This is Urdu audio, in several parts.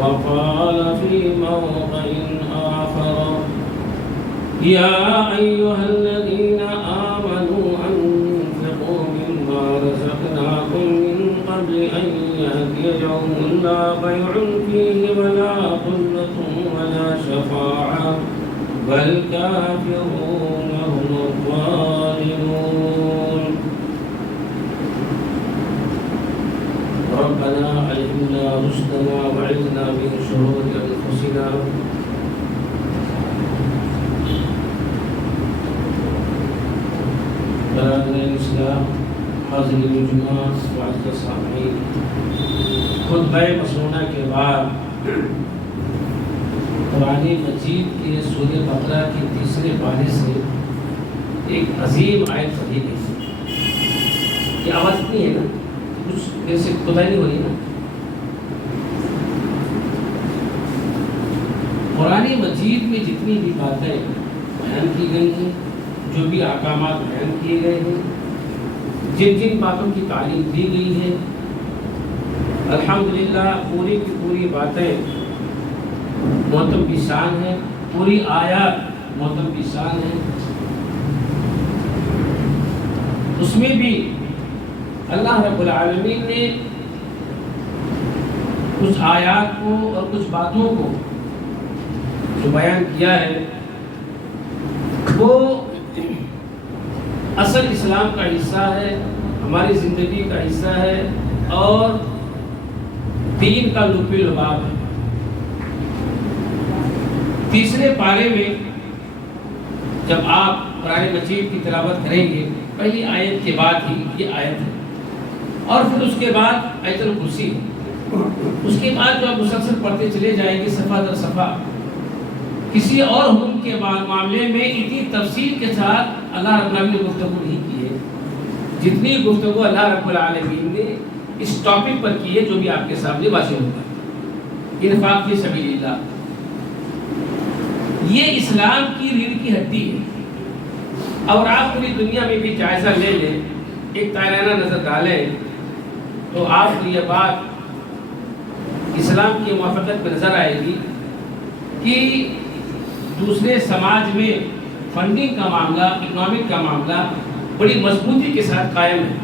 وقال في موضع آخر يا أيها الذين آمنوا أنفقوا مما رزقناكم من قبل أن يأتي يوم لا بيع فيه ولا خلة ولا شفاعة والكافرون هم الظالمون ربنا علمنا رشدنا وعذنا من شرور أنفسنا برادر الاسلام حاضرین جمعہ معزز سامعین، خطبہ مسنونہ کے بعد قرآن مجید کے سورہ بقرہ کے تیسرے پارے سے ایک عظیم آیت پڑھی گئی۔ یہ آواز اتنی ہے نا، کچھ ایسے خدا نہیں ہو رہی نا۔ قرآن مجید میں جتنی بھی باتیں بیان کی گئی ہیں، جو بھی احکامات بیان کیے گئے ہیں، جن جن باتوں کی تعلیم دی گئی ہے، الحمدللہ پوری کی پوری باتیں محتم کی شان ہے، پوری آیات محتم کی شان ہے۔ اس میں بھی اللہ رب العالمین نے کچھ آیات کو اور کچھ باتوں کو جو بیان کیا ہے وہ اصل اسلام کا حصہ ہے، ہماری زندگی کا حصہ ہے اور دین کا لب لباب ہے۔ تیسرے پارے میں جب آپ قرآن مجید کی تلاوت کریں گے، پہلی آیت کے بعد ہی یہ آیت ہے اور پھر اس کے بعد آیت الکرسی ہے۔ اس کے بعد جو آپ مسلسل پڑھتے چلے جائیں گے صفحہ در صفحہ، کسی اور حکم کے معاملے میں اتنی تفصیل کے ساتھ اللہ رب العالمین نے گفتگو نہیں کی ہے جتنی گفتگو اللہ رب العالمین نے اس ٹاپک پر کی ہے، جو بھی آپ کے سامنے واضح ہوگا۔ انفاق فی سبیل اللہ یہ اسلام کی ریڑھ کی ہڈی ہے، اور آپ پوری دنیا میں بھی جائزہ لے لیں، ایک تائرانہ نظر ڈالیں تو آپ کو یہ بات اسلام کی موافقت میں نظر آئے گی کہ دوسرے سماج میں فنڈنگ کا معاملہ، اکنامک کا معاملہ بڑی مضبوطی کے ساتھ قائم ہے،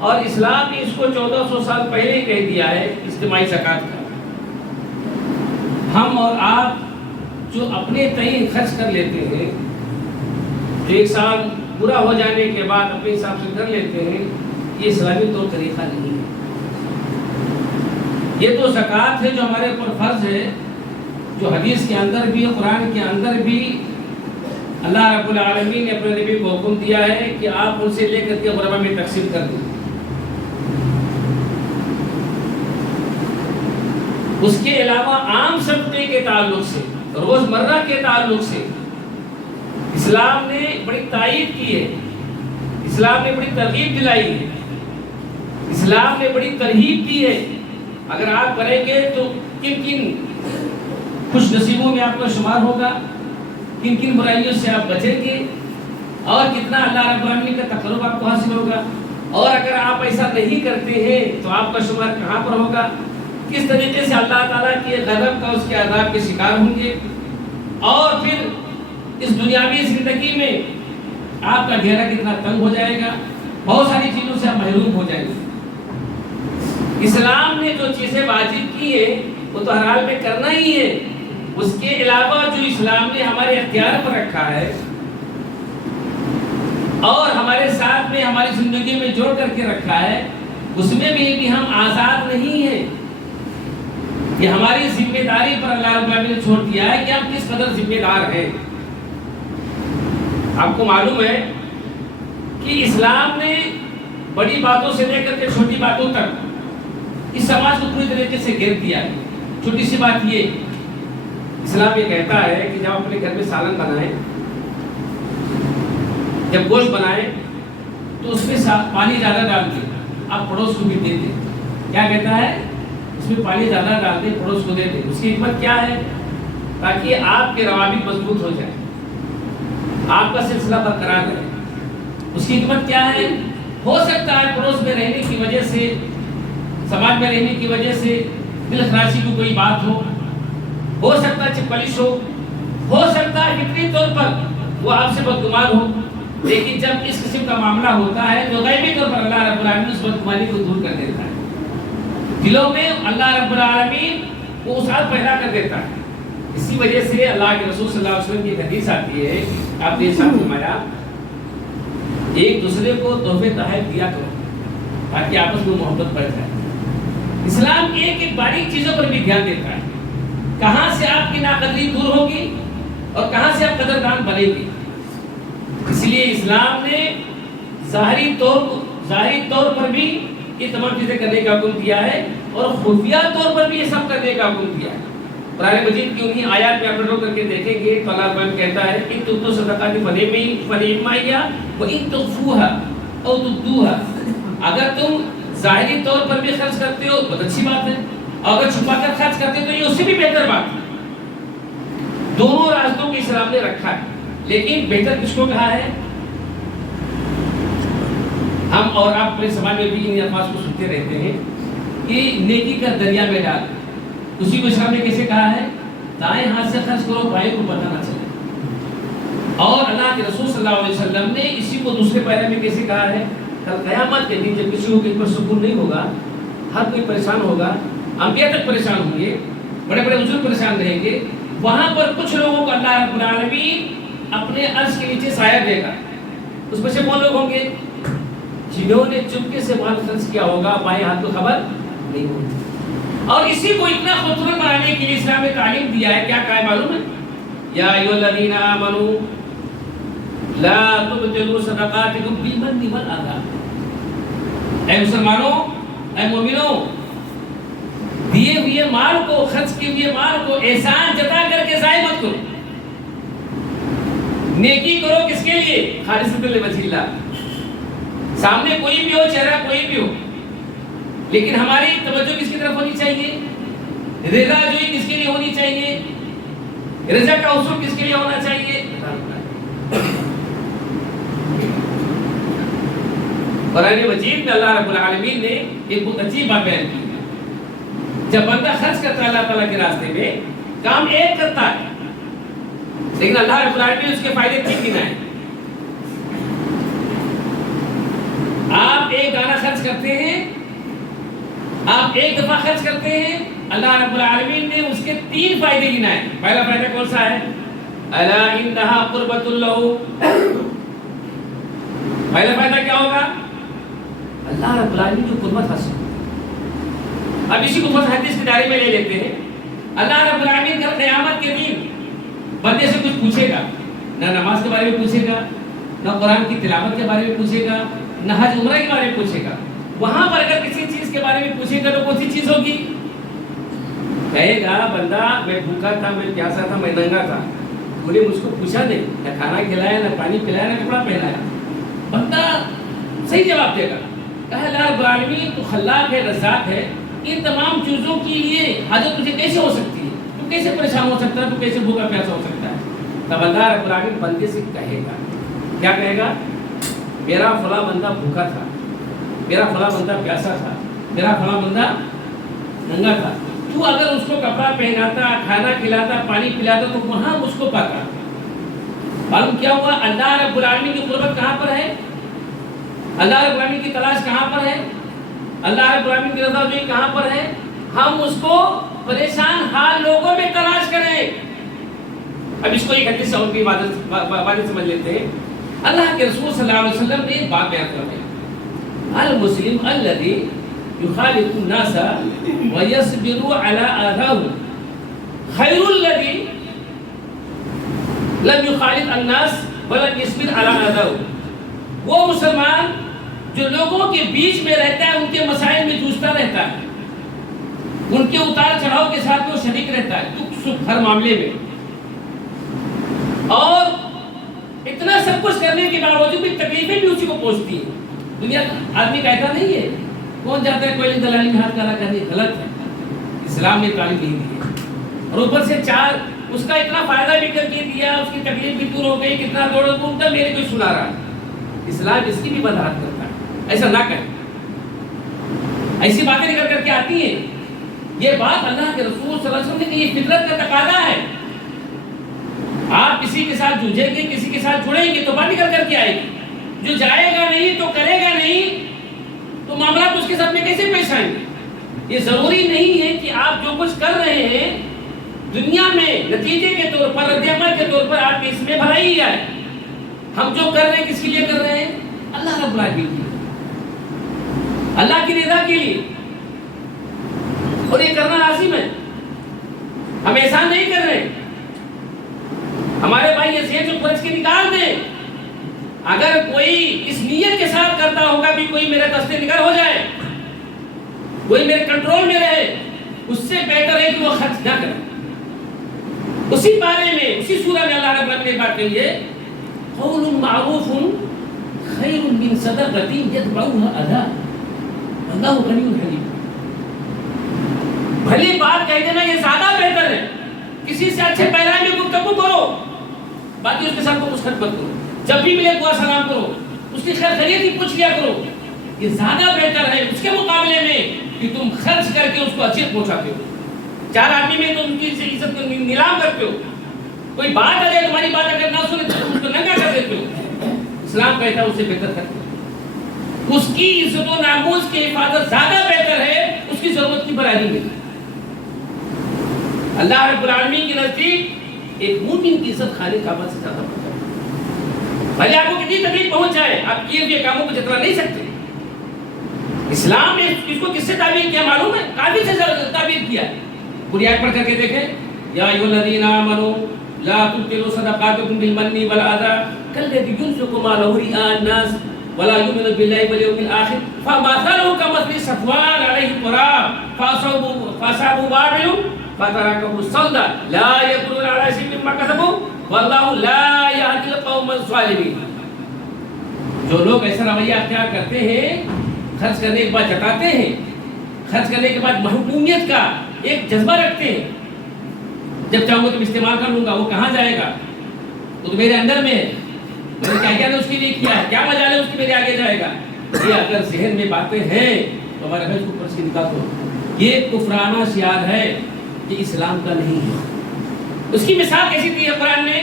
اور اسلام نے اس کو 1400 سال پہلے ہی کہہ دیا ہے اجتماعی زکوٰۃ کا۔ ہم اور آپ جو اپنے تئیں خرچ کر لیتے ہیں، جو ایک سال پورا ہو جانے کے بعد اپنے حساب سے کر لیتے ہیں، یہ اسلامی طور طریقہ نہیں ہے۔ یہ تو زکوٰۃ ہے جو ہمارے اوپر فرض ہے، جو حدیث کے اندر بھی، قرآن کے اندر بھی اللہ رب العالمین نے اپنے نبی کو حکم دیا ہے کہ آپ ان سے لے کر کے غربا میں تقسیم کر دیں۔ اس کے علاوہ عام صدقے کے تعلق سے، روزمرہ کے تعلق سے اسلام نے بڑی تائید کی ہے، اسلام نے بڑی ترغیب دلائی ہے، اسلام نے بڑی ترغیب دی ہے۔ اگر آپ کریں گے تو کن کن خوش نصیبوں میں آپ کا شمار ہوگا، کن کن برائیوں سے آپ بچیں گے، اور کتنا اللہ رب العالمین کا تقرب آپ کو حاصل ہوگا۔ اور اگر آپ ایسا نہیں کرتے ہیں تو آپ کا شمار کہاں پر ہوگا، کس طریقے سے اللہ تعالیٰ کے غضب کا، اس کے عذاب کے شکار ہوں گے، اور پھر اس دنیاوی زندگی میں آپ کا گھیرا کتنا تنگ ہو جائے گا، بہت ساری چیزوں سے آپ محروم ہو جائیں گے۔ اسلام نے جو چیزیں واجب کی ہیں وہ تو ہر حال میں کرنا ہی ہے، اس کے علاوہ جو اسلام نے ہمارے اختیار پر رکھا ہے اور ہمارے ساتھ میں ہماری زندگی میں جوڑ کر کے رکھا ہے، اس میں بھی ہم آزاد نہیں ہیں۔ یہ ہماری ذمہ داری پر اللہ رب العالمین نے چھوڑ دیا ہے کہ ہم کس قدر ذمہ دار ہیں۔ آپ کو معلوم ہے کہ اسلام نے بڑی باتوں سے لے کر کے چھوٹی باتوں تک اس سماج کو پوری طریقے سے گھیر دیا ہے۔ چھوٹی سی بات یہ، اسلام یہ کہتا ہے کہ جب اپنے گھر میں سالن بنائیں، جب گوشت بنائیں تو اس میں پانی زیادہ ڈال دیں، آپ پڑوس کو بھی دے دیں۔ کیا کہتا ہے؟ اس میں پانی زیادہ ڈال دیں، پڑوس کو دے دیں۔ اس کی حکمت کیا ہے؟ تاکہ آپ کے روابط مضبوط ہو جائیں، آپ کا سلسلہ برقرار رہے۔ اس کی حکمت کیا ہے؟ ہو سکتا ہے پڑوس میں رہنے کی وجہ سے، سماج میں رہنے کی وجہ سے دل خراشی کی کوئی بات ہو سکتا ہے چپکلش ہو سکتا ہے فطری طور پر وہ آپ سے بدگمان ہو، لیکن جب اس قسم کا معاملہ ہوتا ہے تو غیبی طور پر اللہ رب العالمین اس بدگمانی کو دور کر دیتا ہے، دلوں میں اللہ رب العالمین وہ وسعت پیدا کر دیتا ہے۔ اسی وجہ سے اللہ کے رسول صلی اللہ علیہ وسلم کی ایک حدیث آتی ہے، آپ نے ارشاد فرمایا ایک دوسرے کو تحفے تحائف دیا کرو تاکہ آپس میں محبت بڑھ جائے۔ اسلام ایک ایک باریک چیزوں پر بھی دھیان دیتا ہے، کہاں سے آپ کی ناقدری دور ہوگی اور کہاں سے آپ قدردان بنے گی۔ اس لیے اسلام نے ظاہری طور پر بھی یہ تمام چیزیں کرنے کا حکم دیا ہے اور خفیہ طور پر بھی یہ سب کرنے کا حکم دیا ہے۔ قرآن مجید کی انہی آیات میں آپ لوگ کر کے دیکھیں گے تو اللہ تعالیٰ کہتا ہے ان تبدوا صدقات فنعما وان تخفوها او تبدوها، اگر تم ظاہری طور پر بھی خرچ کرتے ہو بہت اچھی بات ہے، اور اگر چھپا کر خرچ کرتے ہو تو یہ اس سے بھی بہتر بات ہے۔ دونوں راستوں کو اسلام نے رکھا ہے، لیکن بہتر کس کو کہا ہے؟ ہم اور آپ اپنے سماج میں بھی ان الفاظ کو سنتے رہتے ہیں کہ نیکی کا دریا میں ڈال، اسی کو اسلام نے کیسے کہا ہے؟ دائیں ہاتھ سے خرچ کرو بائیں کو پتہ نہ چلے۔ اور اللہ کے رسول صلی اللہ علیہ وسلم نے اسی کو دوسرے پیرے میں کیسے کہا ہے؟ کل قیامت کے دن جب کسی کو کہیں پر سکون نہیں ہوگا، ہر کوئی پریشان ہوگا، انبیاء تک پریشان ہوں گے، بڑے بڑے بزرگ پریشان رہیں گے، وہاں پر کچھ لوگوں کو اللہ رب العالمین اپنے عرش کے نیچے سایہ دے گا۔ اس میں سے کون لوگ ہوں گے؟ جنہوں نے چپکے سے مال خرچ کیا ہوگا، بائیں ہاتھ کو خبر نہیں ہوگی۔ اور اسی کو اتنا خوبصورت بنانے کے لیے اسلام نے تعلیم دیا ہے، کیا کہا ہے معلوم ہے؟ یا ایھا الذین آمنوا لا تبطلوا صدقاتکم بالمن والاذی، اے مسلمانوں، اے مومنوں، دیے ہوئے مال کو، خرچ کیے ہوئے مال کو احسان جتا کر کے ضائع مت کرو۔ نیکی کرو کس کے لیے؟ خالصۃ لوجہ اللہ۔ سامنے کوئی بھی ہو، چہرہ کوئی بھی ہو، لیکن ہماری توجہ کس کی طرف ہونی چاہیے؟ رضا جوئی کس کے لیے ہونی چاہیے؟ رضا کا اصول کس کے لیے ہونا چاہیے؟ قرآن مجید میں اللہ رب العالمین نے ایک بہت عجیب بات بیان کی ہے۔ جب بندہ خرچ کرتا ہے اللہ تعالیٰ کے راستے میں، کام ایک کرتا ہے، لیکن اللہ رب العالمین اس کے فائدے تین گنائے۔ آپ ایک گانا خرچ کرتے ہیں، آپ ایک دفعہ خرچ کرتے ہیں، اللہ رب العالمین نے اس کے تین فائدے گنائے۔ پہلا فائدہ کون سا ہے؟ الا انھا قربۃ لہ، پہلا فائدہ کیا ہوگا؟ اللہ رب العالمین کی قربت حاصل۔ اب اسی کو بس حدیث کے دائرے میں لے لیتے ہیں۔ اللہ رب العالمین کل قیامت کے دن بندے سے کچھ پوچھے گا، نہ نماز کے بارے میں پوچھے گا، نہ قرآن کی تلاوت کے بارے میں پوچھے گا، نہ حج عمرہ کے بارے میں پوچھے گا۔ وہاں پر اگر کسی چیز کے بارے میں پوچھے گا تو کون سی چیز ہوگی؟ کہے گا بندہ میں بھوکا تھا، میں پیاسا تھا، میں ننگا تھا، تو نے مجھ کو پوچھا نہیں، نہ کھانا کھلایا، نہ پانی پلایا، نہ کپڑا پہنایا۔ بندہ صحیح جواب دے گا، کہا اللہ رب العالمین تو خلاق ہے، رزاق ہے، ان تمام چیزوں کے لیے حاجت تجھے کیسے ہو سکتی ہے؟ تو کیسے پریشان ہو سکتا ہے؟ تو کیسے بھوکا پیاسا ہو سکتا ہے؟ تب اللہ رب العالمین بندے سے کہے گا، کیا کہے گا؟ میرا فلاں بندہ بھوکا تھا، میرا فلاں بندہ پیاسا تھا، میرا فلاں بندہ ننگا تھا، تو اگر اس کو کپڑا پہناتا، کھانا کھلاتا، پانی پلاتا تو وہاں اس کو پاتا۔ معلوم کیا ہوا؟ اللہ رب العالمین کی قربت کہاں پر ہے؟ اللہ رب العالمین کی تلاش کہاں پر ہے؟ اللہ رب العالمین کی رضا جوئی کہاں پر ہے؟ ہم اس کو پریشان حال لوگوں میں تلاش کریں۔ اب اس کو ایک حدیث سے اور بھی واضح سمجھ لیتے ہیں۔ اللہ کے رسول صلی اللہ علیہ وسلم نے ایک بات بیان کرتے ہیں، المسلم الذی یخالط الناس ویصبر علی آذاہم خیر الذی لم یخالط الناس ولم یصبر علی آذاہم۔ وہ مسلمان جو لوگوں کے بیچ میں رہتا ہے، ان کے مسائل میں جوجھتا رہتا ہے، ان کے اتار چڑھاؤ کے ساتھ وہ شریک رہتا ہے، دکھ سکھ ہر معاملے میں، اور اتنا سب کچھ کرنے کے باوجود بھی تکلیفیں بھی اسی کو پہنچتی ہیں۔ دنیا آدمی کہتا نہیں ہے، کون جاتا ہے کوئی دلالی میں ہاتھ کالا کرنے؟ غلط ہے، اسلام نے تعلیم نہیں دی ہے۔ اور اوپر سے چار اس کا اتنا فائدہ بھی کر کے دیا، اس کی تکلیف بھی دور ہو گئی، کتنا دوڑ گھومتا میرے کوئی سنا رہا ہے۔ اسلام اس کی بھی وضاحت کرتا ہے، ایسا نہ کریں، ایسی باتیں نکل کر کے آتی ہیں یہ بات اللہ کے رسول صلی اللہ علیہ وسلم نے کہی، یہ فطرت کا تقاضا ہے۔ آپ کسی کے ساتھ جڑیں گے، کسی کے ساتھ جڑیں گے تو بات نکل کر کے آئے گی۔ جو جائے گا نہیں تو کرے گا نہیں تو معاملات اس کے ساتھ میں کیسے پیش آئیں گے؟ یہ ضروری نہیں ہے کہ آپ جو کچھ کر رہے ہیں دنیا میں نتیجے کے طور پر، رد عمل کے طور پر آپ کے اس میں بھلائی ہی آئے۔ ہم جو کر رہے ہیں کس کے لیے کر رہے ہیں؟ اللہ رب العالمین کے لیے، اللہ کی رضا کے لیے، اور یہ کرنا لازم ہے۔ ہم احسان نہیں کر رہے۔ ہمارے بھائی یہ ذہن سے پرچ کے نکال دیں، اگر کوئی اس نیت کے ساتھ کرتا ہوگا بھی کوئی میرے دستے نگر ہو جائے، کوئی میرے کنٹرول میں رہے، اس سے بہتر ہے کہ وہ خرچ نہ کرے۔ اسی بارے میں اسی سورہ میں اللہ رب العالمین نے بات کہی ہے، قول معروف خیر من صدقۃ یتبعها اذى اللہ غنی حلیم۔ بھلی بات کہہ دینا یہ زیادہ بہتر ہے، کسی سے اچھے پیغام میں گفتگو کرو، باقی اس کے ساتھ کو مسخط مت کرو، جب بھی ملے دعا سلام کرو، اس کی خیر خیریت ہی پوچھ لیا کرو، یہ زیادہ بہتر ہے اس کے مقابلے میں کہ تم خرچ کر کے اس کو اذیت پہنچاتے ہو، چار آدمی میں تم کی عزت کو نیلام کرتے ہو، کوئی بات آ جائے تمہاری بات اگر نہ سنے تو تم اس کو ننگا کر دیتے ہو۔ اسلام کہتا ہے اسے بہتر کرتے ہو، اس کی عزت و ناموس کی حفاظت زیادہ بہتر ہے اس کی ضرورت کی برابری میں۔ اللہ رب العالمین کے نزدیک ایک مومن کی عزت خالق کعبہ سے زیادہ بڑھتی ہے۔ بھلے آپ کو کتنی تکلیف پہنچ جائے، آپ کیے ہوئے کاموں کو جتنا نہیں سکتے۔ اسلام نے اس کو کس سے تعبیر کیا معلوم ہے؟ قابل سے تعبیر کیا ہے۔ پوری آیت پڑھ کر کے دیکھیں، یا ایھا الذین آمنوا لا تبطلوا صدقاتکم بالمن والأذى كالذی ينفق مالہ رئاء الناس ولا يؤمن باللہ والیوم الآخر فمثلہ کمثل صفوان علیہ تراب فأصابہ وابل فتركه صلدا لا يقدرون على شيء مما كسبوا والله لا يهدي القوم الظالمين۔ جو لوگ ایسا رویہ اختیار کرتے ہیں، خرچ کرنے کے بعد جتاتے ہیں، خرچ کرنے کے بعد محرومیت کا ایک جذبہ رکھتے ہیں، جب چاہوں گا تم استعمال کر لوں گا، وہ کہاں جائے گا، وہ تو میرے اندر میں ہے، میں نے کیا کیا اس کے لیے کیا ہے، کیا مجال ہے اس کی میرے آگے جائے گا۔ یہ اگر ذہن میں باتیں ہیں تو ہمارے بھائی اس کو پرس کے نکال دو، یہ کفرانہ شعار ہے، یہ اسلام کا نہیں ہے۔ اس کی مثال کیسی دی ہے قرآن نے؟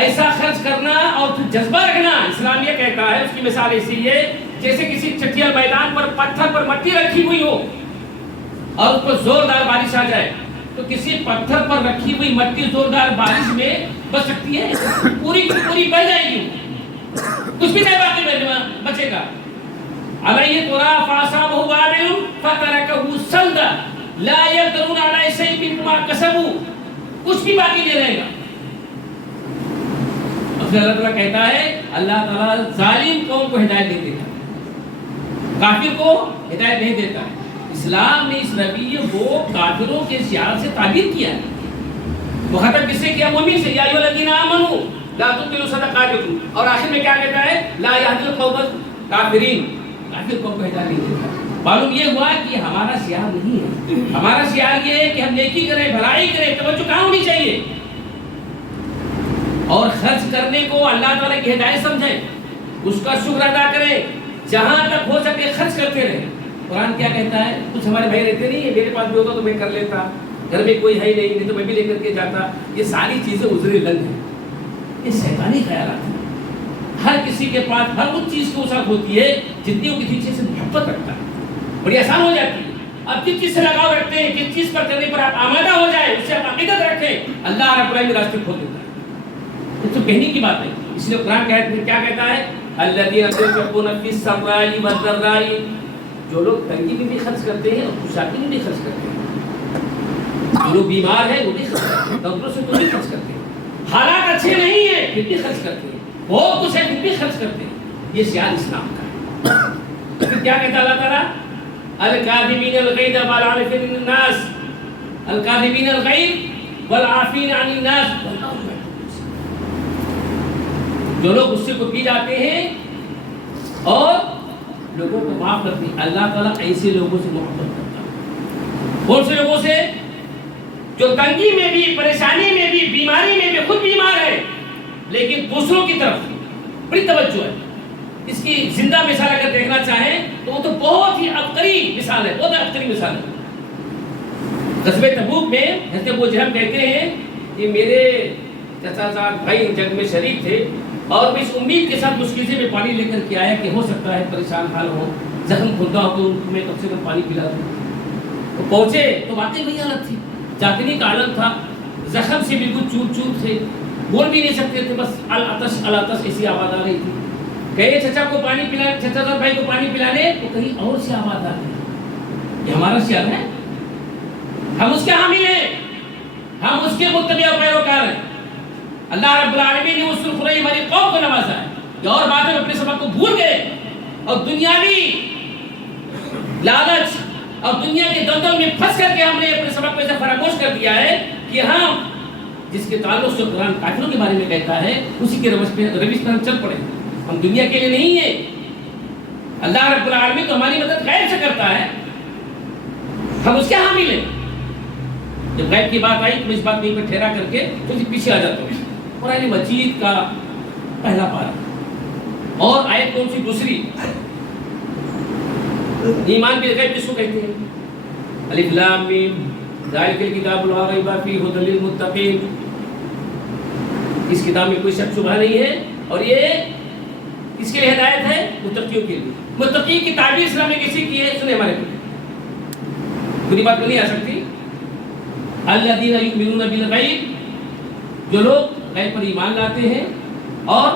ایسا خرچ کرنا اور پھر جذبہ رکھنا، اسلام یہ کہتا ہے، اس کی مثال ایسی ہے جیسے کسی چٹیل میدان پر پتھر پر مٹی رکھی ہوئی ہو اور اس پر زوردار بارش آ جائے، تو کسی پتھر پر رکھی ہوئی مٹی زوردار بارش میں بچ سکتی ہے؟ پوری کی پوری بہ جائے گی، کچھ بھی نہیں باقی بچے گا۔ علیہ تراب فأصابہ وابل فترکہ صلدا لا يقدرون على شيء مما كسبوا، کچھ بھی باقی نہیں رہے گا۔ اور اللہ تعالیٰ کہتا ہے، اللہ تعالیٰ ظالم قوم کو ہدایت نہیں دیتا، کافر کو ہدایت نہیں دیتا ہے۔ اسلام نے اس رویے کو کافروں کے شعار سے تعبیر کیا ہے۔ مخاطب کس سے کیا؟ مومن سے، یا ایھا الذین آمنوا لا تبطلوا صدقاتکم، اور آخر میں کیا کہتا ہے؟ لا یہدی القوم الکافرین، کافر قوم کو ہدایت نہیں دیتا۔ معلوم یہ ہوا کہ ہمارا شعار نہیں ہے، ہمارا شعار یہ ہے کہ ہم نیکی کریں، بھلائی کریں، توجہ کہاں ہونی چاہیے، اور خرچ کرنے کو اللہ تعالیٰ کی ہدایت سمجھیں، اس کا شکر ادا کریں، جہاں تک ہو سکے خرچ کرتے رہیں۔ قرآن کیا کہتا ہے؟ کچھ ہمارے بھائی رہتے نہیں ہیں، میرے پاس بھی ہوتا تو میں کر لیتا، گھر میں کوئی ہے ہی نہیں تو میں بھی لے کر کے جاتا، یہ ساری چیزیں عذر لنگ ہیں، یہ شیطانی خیالات ہیں۔ ہر کسی کے پاس ہر اس چیز کو ساتھ ہوتی ہے جتنی وہ کسی چیز سے محبت رکھتا ہے، بڑی آسان ہو جاتی ہے۔ اب جس چیز سے لگاؤ رکھتے ہیں، جس چیز پر کرنے پر آپ آمادہ ہو جائے، اس سے آپ عقیدت رکھیں، اللہ رب العالمین راستے کھول دیتا ہے۔ یہ تو کہنے کی بات ہے، اس لیے قرآن کیا کہتا ہے؟ الذین ينفقون فی السراء والضراء، جو لوگ تنگی میں بھی خرچ کرتے ہیں اور خوشحالی میں بھی خرچ کرتے ہیں، جو لوگ بیمار ہیں وہ بھی خرچ کرتے ہیں، ڈاکٹروں سے تو بھی خرچ کرتے ہیں، حالات اچھے نہیں ہیں پھر بھی خرچ کرتے ہیں، بہت کچھ ہے پھر بھی خرچ کرتے ہیں۔ یہ شعار اسلام کا ہے۔ پھر کیا کہتا اللہ تعالیٰ؟ الکاظمین الغیظ والعافین عن الناس، الکاظمین الغیظ والعافین عن الناس، جو لوگ غصے کو پی جاتے ہیں اور لوگوں کو معاف کرتے ہیں، اللہ تعالیٰ ایسے لوگوں سے محبت کرتا ہے۔ کون سے لوگوں سے؟ جو تنگی میں بھی، پریشانی میں بھی، بیماری میں بھی خود بیمار ہے لیکن دوسروں کی طرف بڑی توجہ ہے۔ اس کی زندہ مثال اگر دیکھنا چاہیں تو وہ تو بہت ہی عبقری مثال ہے، بہت عبقری مثال ہے۔ غزوہ تبوک میں حضرت ابو جہل کہتے ہیں کہ میرے چچا زاد بھائی جنگ میں شریک تھے اور میں اس امید کے ساتھ مشکل سے میں پانی لے کر کے آیا کہ ہو سکتا ہے پریشان حال ہو، زخم کھلتا ہو تو میں کم سے کم پانی پلا دوں. تو پہنچے تو واقعی وہی حالت تھی، جاکنی کا عالم تھا، زخم سے بالکل چور چور تھے، بول بھی نہیں سکتے تھے، بس العطش العطش ایسی آواز آ رہی تھی. کہے چچا کو پانی پلانے، چچا زاد بھائی کو پانی پلانے، تو کہیں اور سے آواز آ رہی. یہ ہمارا شعر ہے، ہم اس کے حامی ہیں، ہم اس کے متبع و پیروکار ہیں. اللہ رب العالمین نے اس سرخرئی ہماری قوم کو نوازا ہے. یہ اور بات ہے اپنے سبق کو بھول گئے اور دنیاوی لالچ اور دنیا کے دلدل میں پھنس کر کے ہم نے اپنے سبق کو ایسا فراموش کر دیا ہے کہ ہم جس کے تعلق سے قرآن کافروں کے بارے میں کہتا ہے اسی کے روش پر ہم چل پڑے. ہم دنیا کے لیے نہیں ہیں. اللہ رب العالمین تو ہماری مدد غیب سے کرتا ہے، ہم اس کے حامی ہیں. جب غیب کی بات آئی تو میں اس بات کو ٹھہرا کر کے تو پیچھے آ جاتا ہوں. قرآن مجید کا پہلا پارہ اور آیت کون سی؟ دوسری. ایمان بالغیب کس کو کہتے ہیں؟ الف لام میم ذالک الکتاب لا ریب فیہ ھدی للمتقین. اس کتاب میں کوئی شک شبہ نہیں ہے اور یہ اس کے لیے ہدایت ہے متقیوں کے لیے. متقی کی تعبیر اسلام نے کسی کی ہے؟ سنیں ہمارے کو پوری بات نہیں آ سکتی. الذین یؤمنون بالغیب، جو لوگ غیب پر ایمان لاتے ہیں اور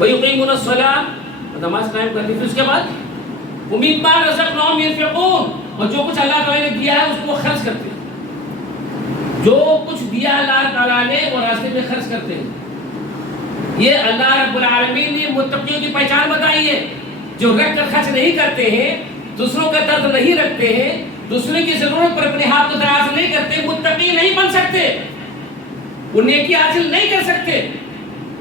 وَيُقِيمُونَ الصَّلَاةَ، نماز قائم کرتے ہیں. پھر اس کے بعد وَمِمَّا رَزَقْنَاهُمْ يُنْفِقُونَ، اور جو کچھ اللہ تعالیٰ نے دیا ہے اس کو خرچ کرتے ہیں. جو کچھ دیا اللہ تعالیٰ نے وہ راستے میں خرچ کرتے ہیں. یہ اللہ رب العالمین نے متقیوں کی پہچان بتائی ہے. جو رکھ کر خرچ نہیں کرتے ہیں، دوسروں کا درد نہیں رکھتے ہیں، دوسروں کی ضرورت پر اپنے ہاتھ کو دراز نہیں کرتے، متقی نہیں بن سکتے، وہ نیکی حاصل نہیں کر سکتے.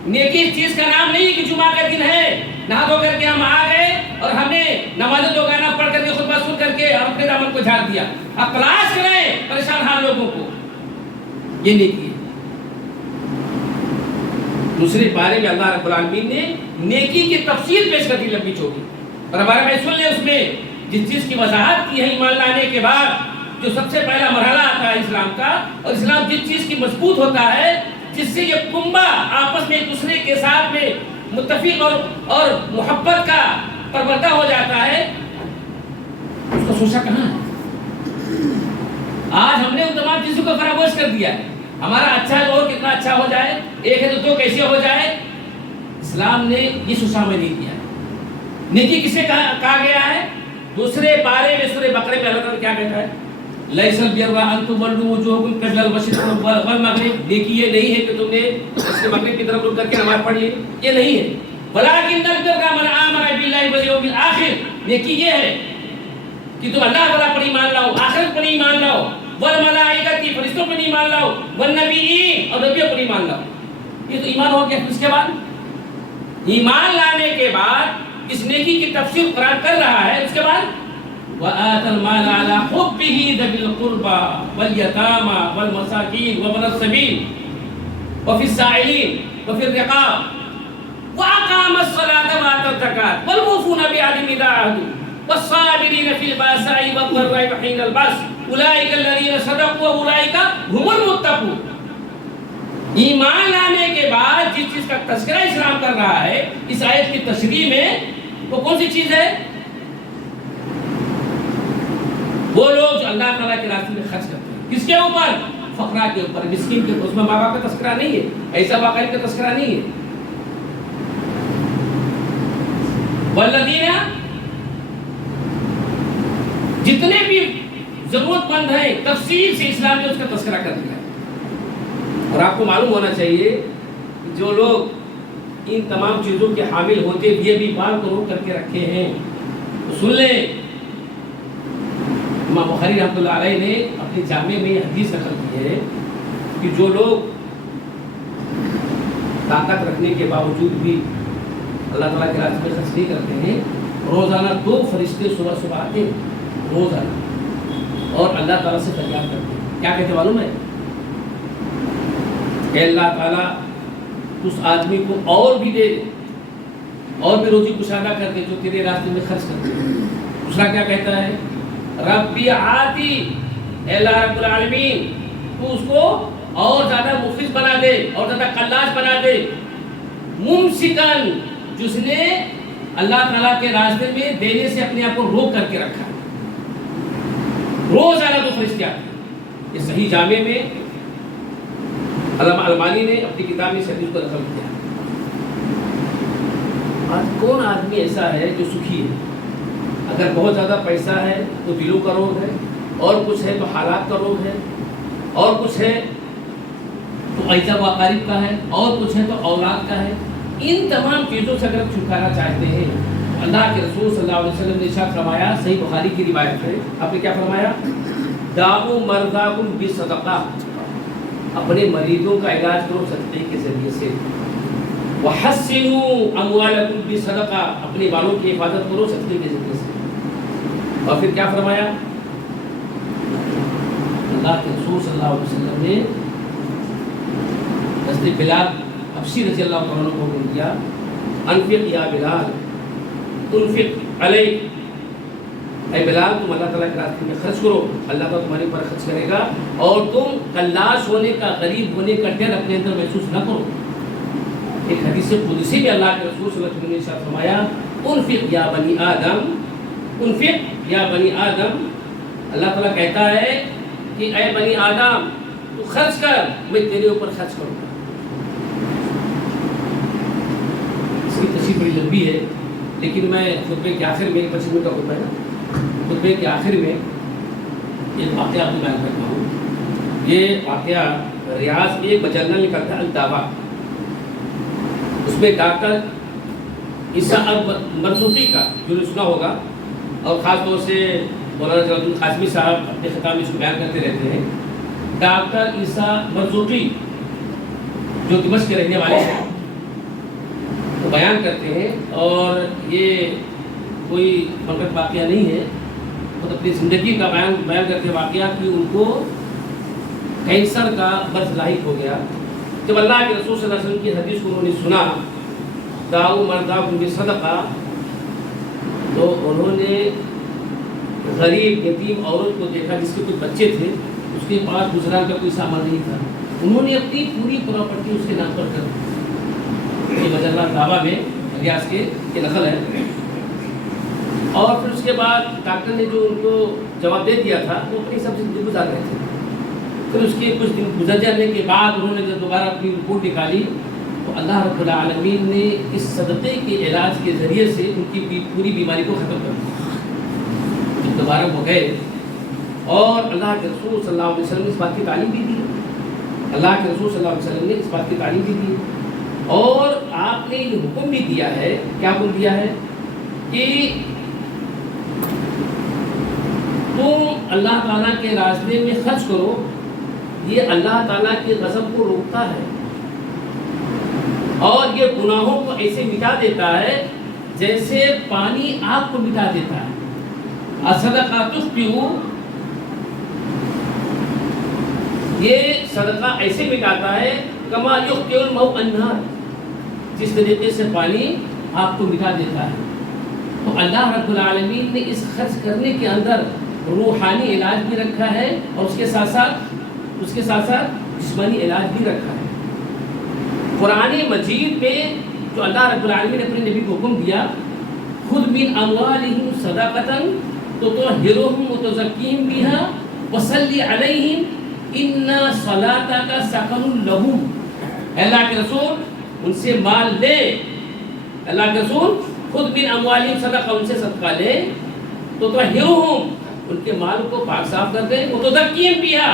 نیکی اس چیز کا نام نہیں کہ جمعہ کا دن ہے نہا دھو کر کے ہم آ گئے اور ہم نے نماز دو گانا پڑھ کر کے خطبہ سن کر کے اور اپنے دامن کو جھاڑ دیا. اخلاص کریں پریشان حال لوگوں کو، یہ نیکی ہے. دوسرے پارے میں اللہ رب العالمین نے نیکی کی تفصیل پیش کر دی لمبی چوکی، اور ہمارے بھائی سن لیں اس میں جس چیز کی وضاحت کی ہے ایمان لانے کے بعد جو سب سے پہلا مرحلہ آتا ہے اسلام کا، اور اسلام جس چیز کی مضبوط ہوتا ہے جس سے یہ کنبہ آپس میں ایک دوسرے کے ساتھ میں متفق اور محبت کا پروردہ ہو جاتا ہے، اس کا سوچا کہاں ہے؟ آج ہم نے ان تمام چیزوں کو فراموش کر دیا ہے. ہمارا اچھا ہے اور کتنا اچھا ہو جائے، ایک ہے تو دو کیسے ہو جائے. اسلام نے یہ سوچا میں نہیں کیا. نیکی کسے کہا گیا ہے؟ دوسرے پارے میں سورہ بقرہ میں اللہ تعالیٰ کیا کہتا ہے؟ لیس البر ان تولوا وجوهکم قبل المشرق والمغرب. نیکی یہ نہیں ہے کہ تم نے اس کے مغرب کی طرف رک کر کے نماز پڑھ لی، یہ نہیں ہے. ولکن البر من آمن باللہ والیوم الآخر. نیکی یہ ہے کہ تم اللہ تعالیٰ پر ایمان لاؤ، آخرت پر ایمان لاؤ، والملائکۃ فرشتوں پر ایمان لاؤ، والنبیین اور نبیوں پر ایمان لاؤ. یہ تو ایمان ہو گیا. اس کے بعد ایمان لانے کے بعد اس نیکی کی تفسیر قرآن کر رہا ہے. اس کے بعد وآت المال على حبه ذوي القربى واليتامى والمساكين وابن السبيل وفي السائلين وفي الرقاب وأقام الصلاة وآتى الزكاة والموفون بعهدهم إذا عاهدوا والصابرين في البأساء والضراء وحين البأس أولئك الذين صدقوا وأولئك هم المتقون. ایمان لانے کے بعد جس چیز کا تذکرہ اسلام کر رہا ہے اس آیت کی تشریح میں، وہ کون سی چیز ہے؟ وہ لوگ جو اللہ تعالیٰ کے راستے میں خرچ کرتے ہیں. کس کے اوپر؟ فقراء کے اوپر، مسکین کے اوپر. اس میں ماں باپ کا تذکرہ نہیں ہے، ایسا واقعی کا تذکرہ نہیں ہے. والذین، جتنے بھی ضرورت مند ہیں تفصیل سے اسلام نے اس کا تذکرہ کر دیا ہے. اور آپ کو معلوم ہونا چاہیے جو لوگ ان تمام چیزوں کے حامل ہوتے ہوئے بھی بات کو روک کر کے رکھے ہیں تو سن لیں. امام بخاری رحمۃ اللہ علیہ نے اپنے جامع میں یہ حدیث نقل کی ہے کہ جو لوگ طاقت رکھنے کے باوجود بھی اللہ تعالیٰ کے راستے میں خرچ نہیں کرتے ہیں، روزانہ 2 فرشتے صبح آتے ہیں روزانہ اور اللہ تعالیٰ سے فریاد کرتے ہیں. کیا کہتے معلوم ہے؟ کہ اللہ تعالیٰ اس آدمی کو اور بھی دے دے، اور بھی روزی کشادہ کر دے جو تیرے راستے میں خرچ کرتے ہیں. دوسرا کیا کہتا ہے؟ ربی آتی اے اللہ رب العالمین تو اس کو اور زیادہ مفلس بنا دے اور زیادہ قلاش بنا دے. ممسکن جس نے اللہ تعالیٰ کے راستے میں دینے سے اپنے آپ کو روک کر کے رکھا. روزانہ تو فرشتے آتے. یہ صحیح جامع میں علامہ المانی نے اپنی کتاب میں اس حدیث کو نقل کیا. آج کون آدمی ایسا ہے جو سکھی ہے؟ اگر بہت زیادہ پیسہ ہے تو دلوں کا روگ ہے، اور کچھ ہے تو حالات کا روگ ہے، اور کچھ ہے تو ایسا و اقارب کا ہے، اور کچھ ہے تو اولاد کا ہے. ان تمام چیزوں سے اگر چھٹکارا چاہتے ہیں تو اللہ کے رسول صلی اللہ علیہ وسلم نے ارشاد فرمایا، صحیح بخاری کی روایت ہے، آپ نے کیا فرمایا؟ داؤ مرضاکم بصدقہ، اپنے مریضوں کا علاج کرو صدقے کے ذریعے سے. وحسنوا اموالکم بصدقہ، اپنے بالوں کی حفاظت کرو صدقے کے ذریعے سے. اور پھر کیا فرمایا؟ اللہ کے رسول صلی اللہ علیہ وسلم نے حضرت بلال حبشی رضی اللہ تعالیٰ عنہ کو حکم دیا، انفق یا بلال انفق علیک، اے بلال تم اللہ تعالیٰ کے راستے میں خرچ کرو، اللہ تعالیٰ تمہارے اوپر خرچ کرے گا، اور تم کلاش ہونے کا، غریب ہونے کا ڈر اپنے اندر محسوس نہ کرو. ایک حدیث قدسی میں اللہ کے رسول صلی اللہ علیہ وسلم نے ارشاد فرمایا، انفق یا بنی آدم، انفق یا بنی آدم. اللہ تعالیٰ کہتا ہے کہ اے بنی آدم تو خرچ کر، میں تیرے اوپر خرچ کروں گا. اس کی تشریح بڑی لمبی ہے، لیکن میں خطبے کے آخر میں 25 منٹ کا خطبہ ہے نا، خطبے کے آخر میں ایک واقعہ آپ کو بیان کرتا ہوں. یہ واقعہ ریاض میں ایک مجلہ نکلتا ہے الدعوہ، اس میں ڈاکٹر عیسیٰ مرزوقی کا جو نے سنا ہوگا، اور خاص طور سے مولانا جلال الدین قاسمی صاحب اپنے خطاب میں اس کو بیان کرتے رہتے ہیں. ڈاکٹر عیسیٰ مرزوقی جو دمشق کے رہنے والے ہیں وہ بیان کرتے ہیں، اور یہ کوئی فقط واقعہ نہیں ہے، خود اپنی زندگی کا بیان کرتے ہیں واقعہ کہ ان کو کینسر کا مرض لاحق ہو گیا. جب اللہ کے رسول صلی اللہ علیہ وسلم کی حدیث کو انہوں نے سنا، داؤ مرضاکم بصدقہ، تو انہوں نے غریب یتیم عورت کو دیکھا جس کے کچھ بچے تھے، اس کے پاس گزران کا کوئی سامان نہیں تھا. انہوں نے اپنی پوری پراپرٹی اس کے نام پر کر دی. یہ مجلہ دعویٰ میں ریاض کے نقل ہے. اور پھر اس کے بعد ڈاکٹر نے جو ان کو جواب دے دیا تھا وہ اپنی سب زندگی گزار رہے تھے. پھر اس کے کچھ دن گزر جانے کے بعد انہوں نے جب دوبارہ اپنی رپورٹ نکالی تو اللہ رب العالمین نے اس صدقے کے علاج کے ذریعے سے ان کی پوری بیماری کو ختم کر دیا. جب دوبارہ وہ گئے اور اللہ کے رسول صلی اللہ علیہ وسلم نے اس بات کی تعلیم بھی دی، اللہ کے رسول صلی اللہ علیہ وسلم نے اس بات کی تعلیم بھی دی، اور آپ نے یہ حکم بھی دیا ہے. کیا حکم دیا ہے؟ کہ تم اللہ تعالیٰ کے راستے میں خرچ کرو، یہ اللہ تعالیٰ کے غضب کو روکتا ہے اور یہ گناہوں کو ایسے مٹا دیتا ہے جیسے پانی آگ کو مٹا دیتا ہے. الصدقہ تطفئ، یہ صدقہ ایسے مٹاتا ہے کما یطفئ الماء النار، جس طریقے سے پانی آگ کو مٹا دیتا ہے. تو اللہ رب العالمین نے اس خرچ کرنے کے اندر روحانی علاج بھی رکھا ہے، اور اس کے ساتھ ساتھ جسمانی علاج بھی رکھا ہے. قرآن مجید میں جو اللہ رب العالمین نے اپنے نبی کو حکم دیا، خذ من اموالہم صدقۃ تطہرہم وتزکیہم بہا وصلی علیہم ان صلاتک سکن لہم. اللہ کے رسول ان سے مال لے، اللہ کے رسول خود من اموالہم صدقہ، ان سے صدقہ لے، تطہرہم، ان کے مال کو پاک صاف کر دے، وتزکیہم بہا،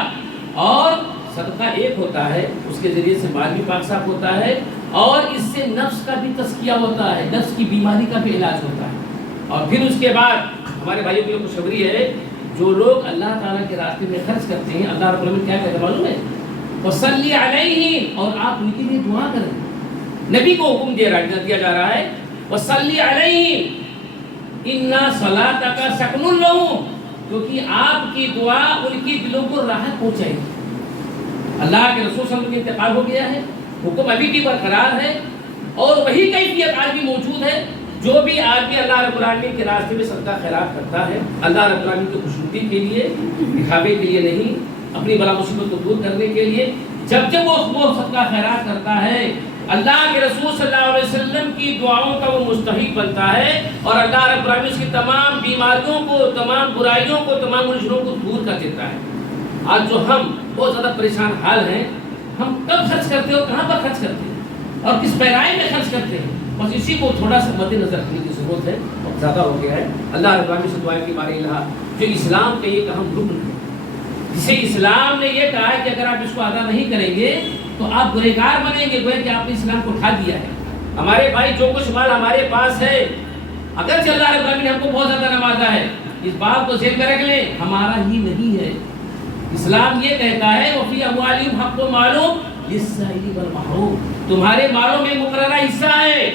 اور صدقہ ایک ہوتا ہے اس کے ذریعے سے مال بھی پاک صاف ہوتا ہے، اور اس سے نفس کا بھی تزکیہ ہوتا ہے، نفس کی بیماری کا بھی علاج ہوتا ہے. اور پھر اس کے بعد ہمارے بھائیوں کی خوشخبری ہے، جو لوگ اللہ تعالیٰ کے راستے میں خرچ کرتے ہیں، اللہ رب العالمین کیا کہتے ہیں معلوم ہے؟ وصلی علیہم، اور آپ ان کے لیے دعا کریں. نبی کو حکم دیا جا رہا ہے، وصلی علیہم ان صلاتک سکن لہم، کیونکہ آپ کی دعا ان کی دلوں کو راحت پہنچائے گی. اللہ کے رسول صلی اللہ علیہ وسلم کا انتقال ہو گیا ہے، حکم ابھی بھی برقرار ہے، اور وہی کیفیت آج بھی موجود ہے. جو بھی آدمی اللہ رب العالمین کے راستے میں صدقہ خیرات کرتا ہے اللہ رب العالمین کی خوشنودی کے لیے، دکھاوے کے لیے نہیں، اپنی بلا مصیبت کو دور کرنے کے لیے، جب وہ صدقہ خیرات کرتا ہے اللہ کے رسول صلی اللہ علیہ وسلم کی دعاؤں کا وہ مستحق بنتا ہے، اور اللہ رب العالمین اس کی تمام بیماریوں کو، تمام برائیوں کو، تمام الجھنوں کو دور کر دیتا ہے۔ آج جو ہم بہت زیادہ پریشان حال ہیں، ہم کب خرچ کرتے ہو، کہاں پر خرچ کرتے ہیں اور کس پیرائی میں خرچ کرتے ہیں، بس اسی کو تھوڑا سا مد نظر رکھنے کی ضرورت ہے، بہت زیادہ ہو گیا ہے۔ اللہ رب العالمین سے دعا ہے کہ بارے الہ جو اسلام کے ایک اہم رکن ہے، جسے اسلام نے یہ کہا ہے کہ اگر آپ اس کو ادا نہیں کریں گے تو آپ گنہگار بنیں گے، گویا کہ آپ نے اسلام کو اٹھا دیا ہے۔ ہمارے بھائی جو کچھ مال ہمارے پاس ہے، اگرچہ اللہ رب العالمین نے ہم کو بہت زیادہ نوازا ہے، اس بات کو ذہن میں رکھ لیں ہمارا ہی نہیں ہے۔ اسلام یہ کہتا ہے وفی اموالہم حق معلوم للسائل والمحروم، تمہارے مالوں میں مقررہ حصہ ہے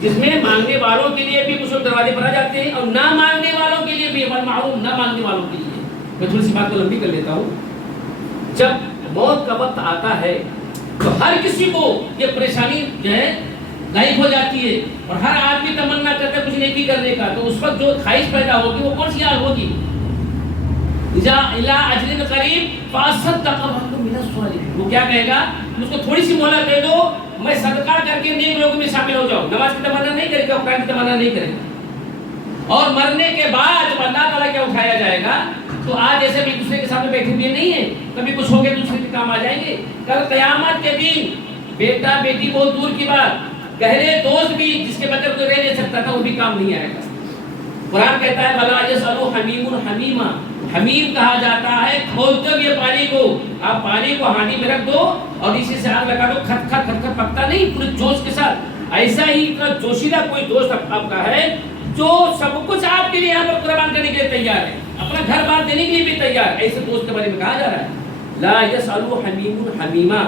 جس میں مانگنے والوں کے لیے بھی کچھ دروازے پر آ جاتے ہیں اور نہ مانگنے والوں کے لیے بھی، والمحروم نہ مانگنے والوں کے لیے۔ میں تھوڑی سی بات کو لمبی کر لیتا ہوں۔ جب موت کا وقت آتا ہے تو ہر کسی کو یہ پریشانی جو ہے لاحق ہو جاتی ہے، اور ہر آدمی تمنا کرتا ہے کچھ نیکی کرنے کا، تو اس وقت جو خواہش پیدا ہوگی وہ کون سی آگ ہوگی؟ اذا الى اجل قریب فاصدق وکن من الصالحین، وہ کیا کہے گا؟ اس کو تھوڑی سی مہلت دے دو، میں صدقہ کر کے نیک لوگوں میں شامل ہو جاؤں۔ نماز کی تمنا نہیں کرے گا، قرآن کی تمنا نہیں کرے گا، اور مرنے کے بعد جب اللہ تعالیٰ کیا اٹھایا جائے گا تو آج ایسے بھی دوسرے کے سامنے بیٹھے ہوئے نہیں ہیں، کبھی کچھ ہو گئے دوسرے کے کام آ جائیں گے۔ کل قیامت کے دن بیٹا بیٹی بہت دور کی بات، گہرے دوست بھی جس کے بغیر کوئی رہ نہیں سکتا تھا وہ بھی کام نہیں آئے گا۔ قرآن کہتا ہے بلا یسأل حمیم حمیما، حمیم کہا جاتا ہے کھولتے ہوئے پانی کو، آپ پانی کو ہانڈی میں رکھ دو اور اسی سے آگ لگا دو، کھٹ کھٹ کھٹ کھٹ پکتا نہیں پورے جوش کے ساتھ۔ ایسا ہی اتنا جوشیدہ کوئی دوست آپ کا ہے جو سب کچھ آپ کے لیے یہاں پر قربان کرنے کے لیے تیار ہے، اپنا گھر بار دینے کے لیے بھی تیار ہے۔ ایسے دوست کے بارے میں کہا جا رہا ہے لا یسأل حمیم حمیما،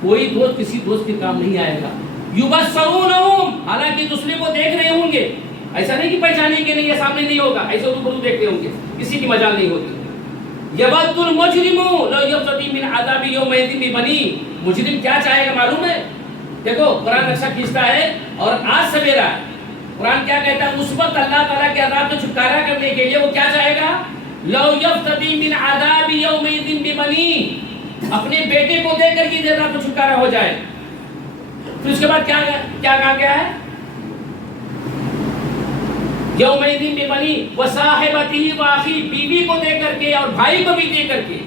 کوئی دوست کسی دوست کے کام نہیں آئے گا۔ یبصرونہم، حالانکہ دوسرے کو دیکھ رہے ہوں گے، ایسا نہیں کہ پہچانیں گے نہیں، یہ سامنے نہیں ہوگا، ایسے روبرو دیکھ رہے ہوں گے، کسی کی مجال نہیں ہوتی۔ یود المجرم لو یفتدی من عذاب یومئذ ببنیہ، مجرم کیا چاہے گا معلوم ہے؟ دیکھو قرآن نقشہ کھینچتا ہے، اور آج سویرا قرآن کیا کہتا ہے؟ اس وقت اللہ تعالیٰ کے عذاب سے چھٹکارا کرنے کے لیے وہ کیا چاہے گا؟ لو یفتدی من عذاب یومئذ ببنیہ، اپنے بیٹے کو دے کر کے عذاب سے چھٹکارا ہو جائے۔ پھر اس کے بعد کیا کہا گیا ہے؟ یومئذ ببنیہ وصاحبتہ واخیہ، بیوی کو دے کر کے اور بھائی کو بھی دے کر کے،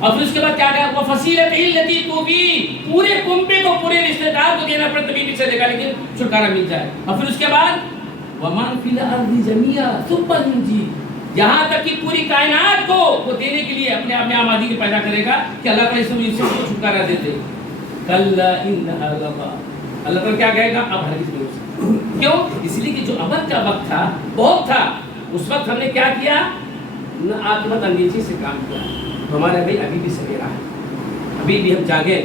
اور پھر اس کے بعد کیا کہا؟ وفصیلتہ التی تؤویہ، پورے کنبے کو، پورے رشتہ دار کو دینا پڑتا تبھی پیچھے دیکھا لیکن چھٹکارا مل جائے۔ اور پھر اس کے بعد ومن فی الارض جمیعا ثم ينجیہ، یہاں تک کہ پوری کائنات کو وہ دینے کے لیے اپنے آپ میں آمادگی کے پیدا کرے گا کہ اللہ تعالیٰ اس سے چھٹکارا دے دے۔ کلا انھا لظیٰ، اللہ تعالیٰ کیا کہے گا؟ اب ہرگز نہیں ہو سکتا۔ کیوں؟ اس لیے کہ جو ابد کا وقت تھا بہت تھا، اس وقت ہم نے کیا کیا؟ نہ عاقبت اندیشی سے کام کیا۔ ہمارا بھائی ابھی بھی سویرا ہے، ابھی بھی ہم جاگیں،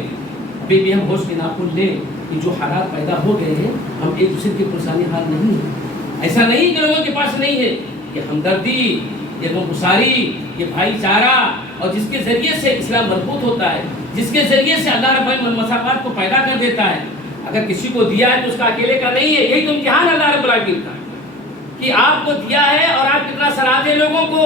ابھی بھی ہم ہوش کے ناخن لیں کہ جو حالات پیدا ہو گئے ہیں ہم ایک دوسرے کے پرسانی حال نہیں ہیں۔ ایسا نہیں کہ لوگوں کے پاس نہیں ہے، یہ ہمدردی، یہ غمگساری، یہ بھائی چارہ، اور جس کے ذریعے سے اسلام مربوط ہوتا ہے، جس کے ذریعے سے اللہ رب العالمین مساوات کو پیدا کر دیتا ہے۔ اگر کسی کو دیا ہے تو اس کا اکیلے کا نہیں ہے، یہی تو امتحان اللہ رب العالمین کا کہ آپ کو دیا ہے اور آپ کتنا سراہتے لوگوں کو۔